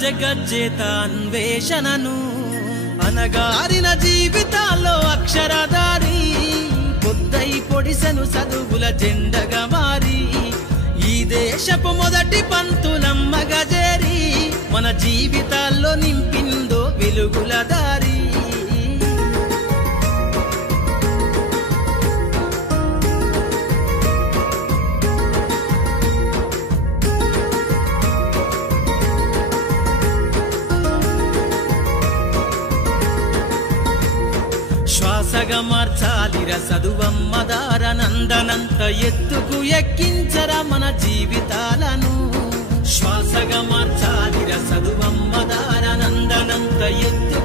జగజ్జేత అన్వేషణను అనగారిన జీవితాల్లో అక్షరధారి పొద్దై పొడిసెను చదువుల జెండగా మారి ఈ దేశపు మొదటి పంతులమ్మగా చేరి మన జీవితాల్లో నింపిందో వెలుగుల దారి శ్వాసగా మార్చాలిర చదువమ్మ దారనందనంత ఎత్తుకు ఎక్కించరా మన జీవితాలను శ్వాసగా మార్చాలిర చదువమ్మ దారనందనంత ఎత్తుకు